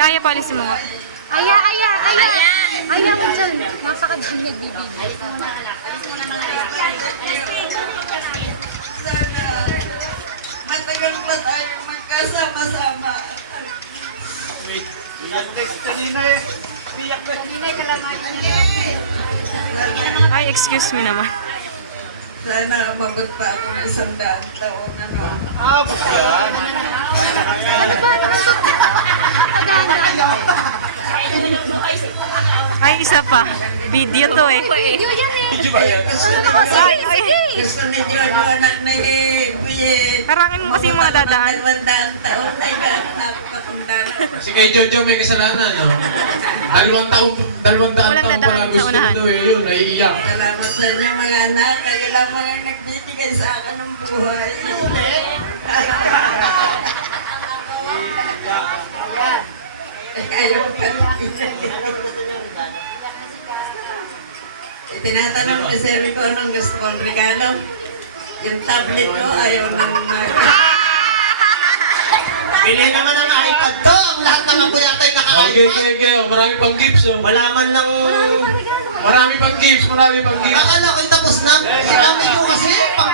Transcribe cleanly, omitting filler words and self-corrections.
Aya, palisin mo nga. Aya mo dyan. Napaka-G niya, baby. Matagal pa tayo magkasama-sama. Ay, excuse me naman. Sana umabot pa ako ng 100 taon. Ay, isa pa. Video to eh. Video yan eh. Gusto ni Jojo anak ni Kuya. Harangin mo kasi yung mga dadaan. 200 taon ay napakatandaan. Si kay Jojo may kasalanan, no? 200 taon Walang pa na dadaan sa gusto unahan. mo yun, naiiyak. Salamat sa inyo mga anak. Kayo lang mga nagbibigay sa akin ng buhay. Ayaw ka. Tinatanong ni Sir ko anong gusto kong regalo. Yung tablet ko ayaw nang Bili naman ang iPad to. Ang lahat naman po yata ay naka-iPad. Okay. Marami pang gifts, oh. Wala man lang... Marami pang gifts. Akala ko tapos na. Kailangan nyo kasi. Pang